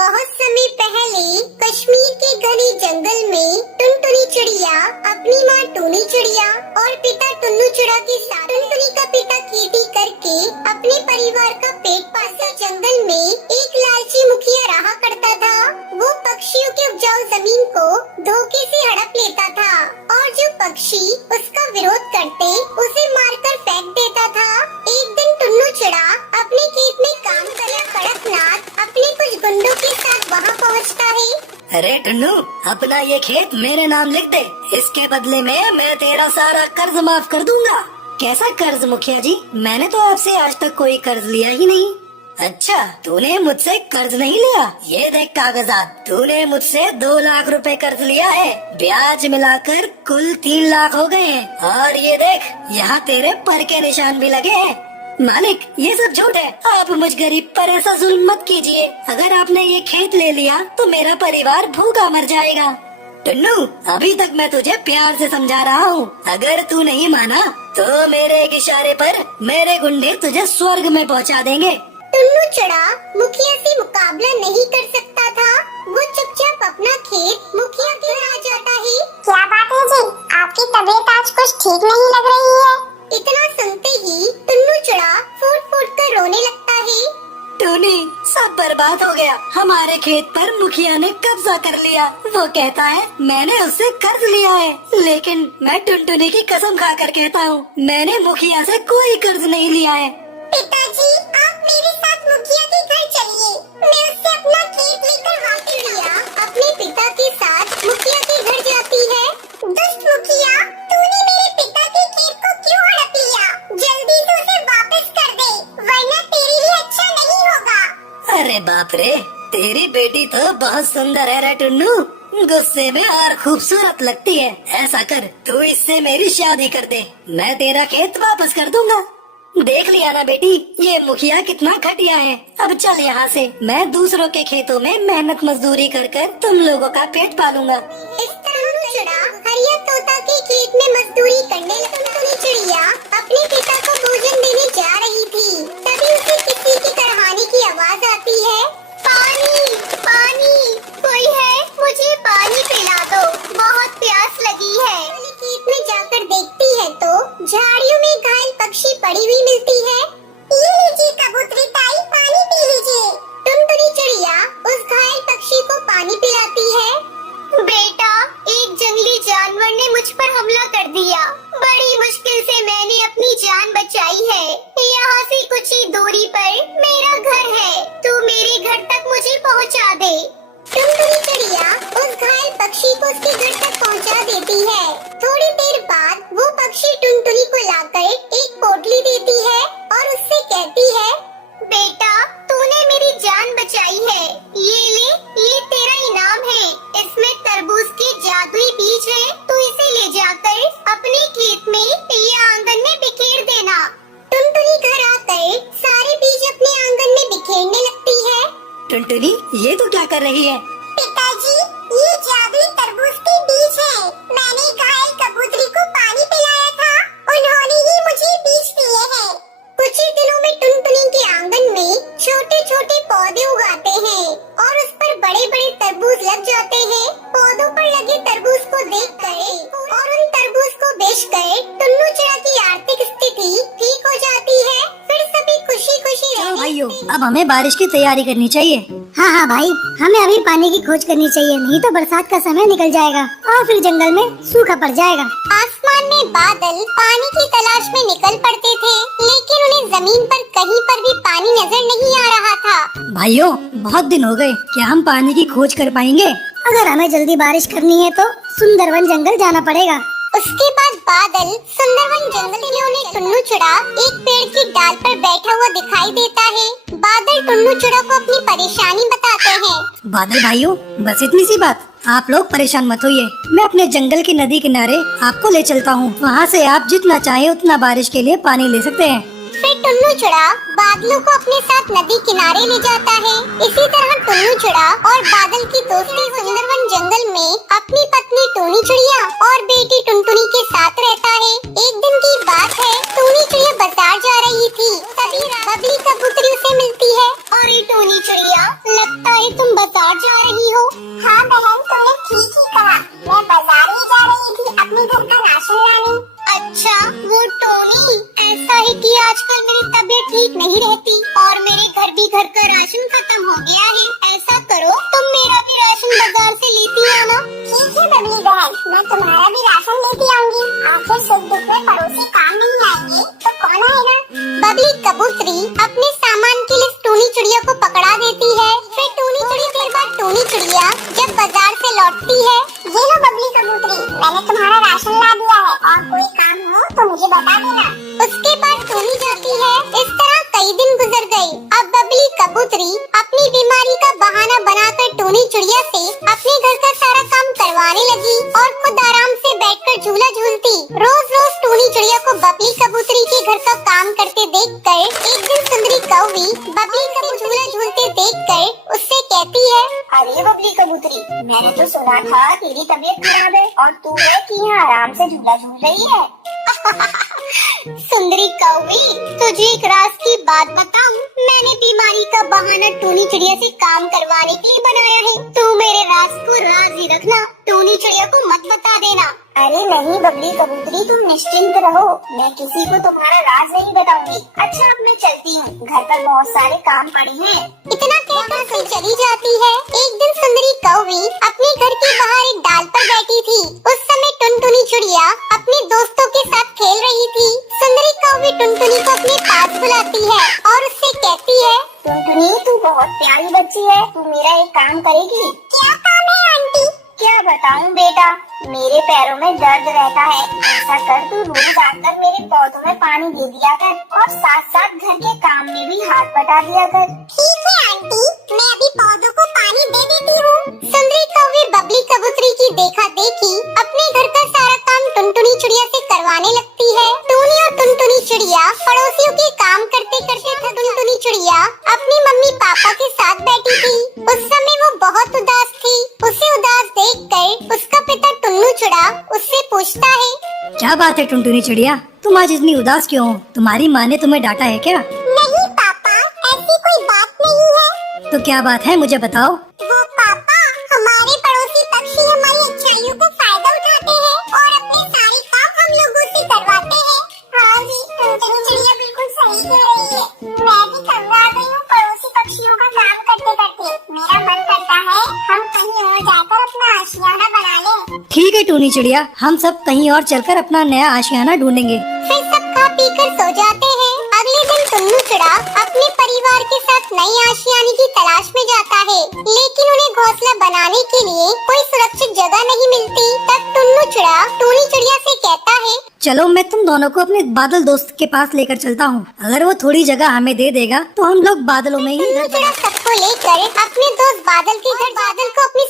बहुत समय पहले कश्मीर के घने जंगल में टुनटुनी चिड़िया, अपनी माँ टूनी चिड़िया और पिता टुन्नू चिड़ा के साथ टुनटुनी का पिता खेती करके अपने परिवार का पेट पालता जंगल में एक लालची मुखिया रहा करता था। वो पक्षियों के उपजाऊ जमीन को धोखे से हड़प लेता था और जो पक्षी उसका विरोध करते उसे मारकर फेंक देता था। एक दिन टुन्नू चिड़ा अपने खेत में काम कर रहा कड़कनाथ अपने कुछ गुंडों के साथ वहाँ पहुँचता है। अरे टुन्नू, अपना ये खेत मेरे नाम लिख दे। इसके बदले में मैं तेरा सारा कर्ज माफ कर दूंगा। कैसा कर्ज मुखिया जी? मैंने तो आपसे आज तक कोई कर्ज लिया ही नहीं। अच्छा, तूने मुझसे कर्ज नहीं लिया? ये देख कागजात, तूने मुझसे 2 लाख रुपए कर्ज लिया है। ब्याज मिलाकर कुल 3 लाख हो गए हैं। और ये देख, यहाँ तेरे पर के निशान भी लगे हैं। मालिक, ये सब झूठ है। आप मुझ गरीब पर ऐसा जुल्म मत कीजिए। अगर आपने ये खेत ले लिया तो मेरा परिवार भूखा मर जाएगा। टुन्नू, अभी तक मैं तुझे प्यार से समझा रहा हूँ। अगर तू नहीं माना तो मेरे एक इशारे पर मेरे गुंडे तुझे स्वर्ग में पहुँचा देंगे। टुन्नू चिड़ा मुखिया से मुकाबला नहीं कर सकता था। वो चुपचाप अपना खेत मुखिया के आ जाता है। क्या बात है जी, आपकी तबीयत आज कुछ ठीक नहीं लग रही है। इतना सुनते ही टुन्नू चिड़ा फूट फूट कर रोने लगता है। टूनी, सब बर्बाद हो गया। हमारे खेत पर मुखिया ने कब्जा कर लिया। वो कहता है मैंने उससे कर्ज लिया है, लेकिन मैं टुनटुनी की कसम खाकर कहता हूँ मैंने मुखिया से कोई कर्ज नहीं लिया है। पिताजी, आप मेरे साथ मुखिया के घर चलिए। मैं उससे अपना खेत लेकर वापस लिया। अपने पिता के साथ मुखिया के घर जाती है। दुष्ट मुखिया, तूने मेरे पिता के खेत को क्यों हड़प लिया? जल्दी से उसे वापस कर दे, वरना तेरे लिए अच्छा नहीं होगा। अरे बाप रे, तेरी बेटी तो बहुत सुंदर है रे टुन्नू। गुस्से में और खूबसूरत लगती है। ऐसा कर, तू इससे मेरी शादी कर दे, मैं तेरा खेत वापस कर दूंगा। देख लिया ना बेटी, ये मुखिया कितना घटिया है। अब चल यहाँ से, मैं दूसरों के खेतों में मेहनत मजदूरी कर कर तुम लोगों का पेट पालूंगा। इस तरह चिड़ा हरिया तोता के खेत में मजदूरी करने टुनटुनी चिड़िया अपने पिता को भोजन देने जा रही थी। तभी उसे किसी की करहाने की आवाज आती है। पानी, पानी, कोई है? मुझे पानी पिला दो, बहुत प्यास लगी है। खेत में जाकर देखती है तो झाड़ियों में घायल पक्षी पड़ी हुई मिलती है। ये लीजिए कबूतरी ताई, पानी पी लीजिए। टुनटुनी चिड़िया उस घायल पक्षी को पानी पिलाती है। बेटा, एक जंगली जानवर ने मुझ पर हमला कर दिया। बड़ी मुश्किल से मैंने अपनी जान बचाई है। यहाँ से कुछ ही दूरी पर मेरा घर है, तू मेरे घर तक मुझे पहुँचा दे। टुनटुनी चिड़िया उस घायल पक्षी को उसके घर तक पहुँचा देती है। थोड़ी देर बाद वो पक्षी टुनटुनी को लाकर एक पोटली देती है और उससे कहती है, बेटा, तूने मेरी जान बचाई है। ये ले, ये तेरा इनाम है। इसमें तरबूज के जादुई बीज है। तू इसे ले जाकर अपने खेत में या आंगन में बिखेर देना। टुनटुनी घर आकर सारे बीज अपने आंगन में बिखेरने लगती है। टुनटुनी, ये तू क्या कर रही है? पिताजी, ये जादुई तरबूज के बीज है। मैंने घायल कबूतरी को पानी पिलाया था, उन्होंने ही मुझे बीज दिए हैं। कुछ ही दिनों में टुनटुनी के आंगन में छोटे छोटे पौधे उगाते हैं और उस पर बड़े बड़े तरबूज लग जाते हैं। पौधों पर लगे तरबूज को देखकर और उन तरबूज को बेचकर टुन्नू चिड़ा की आर्थिक स्थिति ठीक हो जाती है। फिर सभी खुशी खुशी चलो भाइयों, अब हमें बारिश की तैयारी करनी चाहिए। हाँ भाई, हमें अभी पानी की खोज करनी चाहिए, नहीं तो बरसात का समय निकल जाएगा और फिर जंगल में सूखा पड़ जाएगा। आसमान में बादल पानी की तलाश में निकल पड़ते थे, लेकिन उन्हें जमीन पर कहीं पर भी पानी नजर नहीं आ रहा था। भाइयों, बहुत दिन हो गए, क्या हम पानी की खोज कर पाएंगे? अगर हमें जल्दी बारिश करनी है तो सुंदरवन जंगल जाना पड़ेगा। उसके बाद बादल सुंदरवन जंगल में उन्हें टुन्नू चिड़ा एक पेड़ की डाल पर बैठा हुआ दिखाई देता है। बादल टुन्नू चिड़ा को अपनी परेशानी बताते हैं। बादल भाइयों, बस इतनी सी बात, आप लोग परेशान मत होइए। मैं अपने जंगल की नदी किनारे आपको ले चलता हूँ। वहाँ से आप जितना चाहे उतना बारिश के लिए पानी ले सकते हैं। फिर टुन्नू चिड़ा बादलों को अपने साथ नदी किनारे ले जाता है। इसी तरह टुन्नू चिड़ा और बादल की दोस्ती सुंदरवन जंगल में अपनी पत्नी टूनी चिड़िया और बेटी टुनटुनी के साथ रहता है। एक दिन की बात है, टूनी चिड़िया बाजार जा रही थी, तभी बबली कबूतरी उसे मिलती है। अरे टूनी चिड़िया, लगता है तुम बाजार तुम्हारा भी राशन लेके आऊंगी। आखिर सुख दुख में पड़ोसी काम नहीं आएंगे तो कौन आएगा। बबली कबूतरी अपने सामान के लिए टूनी चिड़िया को पकड़ा देती है। फिर टूनी चिड़िया देर बाद टूनी चिड़िया जब बाजार से लौटती है, ये लो बबली कबूतरी, मैंने तुम्हारा राशन ला दिया है और कोई काम हो तो मुझे बता देना। उसके बाद टूनी जाती है। इस तरह कई दिन गुजर गए। अब बबली कबूतरी अपनी बीमारी का बहाना बनाकर टूनी चिड़िया से अपने घर का सारा काम करवाने लगी और खुद आराम से बैठकर झूला झूलती। रोज रोज टूनी चिड़िया को बबली कबूतरी के घर का काम करते देखकर एक दिन सुंदरी कौवी बबली को झूला झूलते देखकर उससे कहती है, अरे बबली कबूतरी, मैंने तो सुना था तेरी तबीयत खराब है और तू है कि यहाँ आराम से झूला झूल रही है। सुंदरी कौवी, तुझे एक राज की बात बताऊं? मैंने बीमारी का बहाना टूनी चिड़िया से काम करवाने के लिए बनाया है। तू मेरे राज को राज ही रखना, टूनी चिड़िया को मत बता देना। अरे नहीं बबली कबूतरी, तुम निश्चिंत रहो, मैं किसी को तुम्हारा राज नहीं बताऊंगी। अच्छा अब मैं चलती हूँ, घर पर बहुत सारे काम पड़े हैं। इतना कहकर सी चली जाती है। एक दिन सुंदरी कौवी अपने घर के बाहर एक डाल पर बैठी थी। उस समय टुनटुनी चिड़िया अपने दोस्तों के साथ खेल रही थी। सुंदरी कौवी टुनटुनी को अपने पास बुलाती है और उससे कहती है, टुनटुनी, तू बहुत प्यारी बच्ची है, तू मेरा एक काम करेगी? क्या काम है आंटी? क्या बताऊं बेटा, मेरे पैरों में दर्द रहता है। ऐसा कर, तू रोज आकर मेरे पौधों में पानी दे दिया कर और साथ साथ घर के काम में भी हाथ बटा दिया कर। ठीक है आंटी, मैं अभी पौधों को पानी दे देती हूँ। सुंदरी कौवी बबली कबूतरी की देखा देखी अपने घर का सारा काम टुनटुनी चिड़िया से करवाने लगती है। टूनी और टुनटुनी चिड़िया पड़ोसियों के काम करते करते टुनटुनी चिड़िया अपनी मम्मी पापा के साथ बैठी थी। उस समय वो बहुत उदास थी। उसे उदास देखकर उसका पिता टुन्नू चिड़ा उससे पूछता है, क्या बात है टुनटुनी चिड़िया, तुम आज इतनी उदास क्यों हो? तुम्हारी माँ ने तुम्हें डांटा है क्या? नहीं पापा, ऐसी कोई बात नहीं है। तो क्या बात है, मुझे बताओ। वो पापा, हमारे पड़ोसी पक्षी हमारी अच्छाइयों का फायदा उठाते हैं और अपने सारे काम हम लोगों से करवाते हैं। हाँ जी, टुनटुनी चिड़िया बिल्कुल सही कह रही है। मैं भी तंग आ गई हूँ पड़ोसी पक्षियों का काम करते करते। मेरा मन करता है हम कहीं और जाकर अपना आशियाना बना लें। ठीक है टूनी चिड़िया, हम सब कहीं और चलकर अपना नया आशियाना ढूंढेंगे। फिर सब खा पी कर सो जाते हैं। अगले दिन टुन्नू चिड़ा अपने परिवार के साथ नई आशियाने की तलाश में जाता है, लेकिन उन्हें घोंसला बनाने के लिए कोई सुरक्षित जगह नहीं मिलती। तब टुन्नू चिड़ा टूनी चिड़िया से कहता है, चलो मैं तुम दोनों को अपने बादल दोस्त के पास लेकर चलता हूँ। अगर वो थोड़ी जगह हमें दे देगा तो हम लोग बादलों में ही टुन्नू चिड़ा सबको लेकर अपने दोस्त बादल के घर बादल को अपनी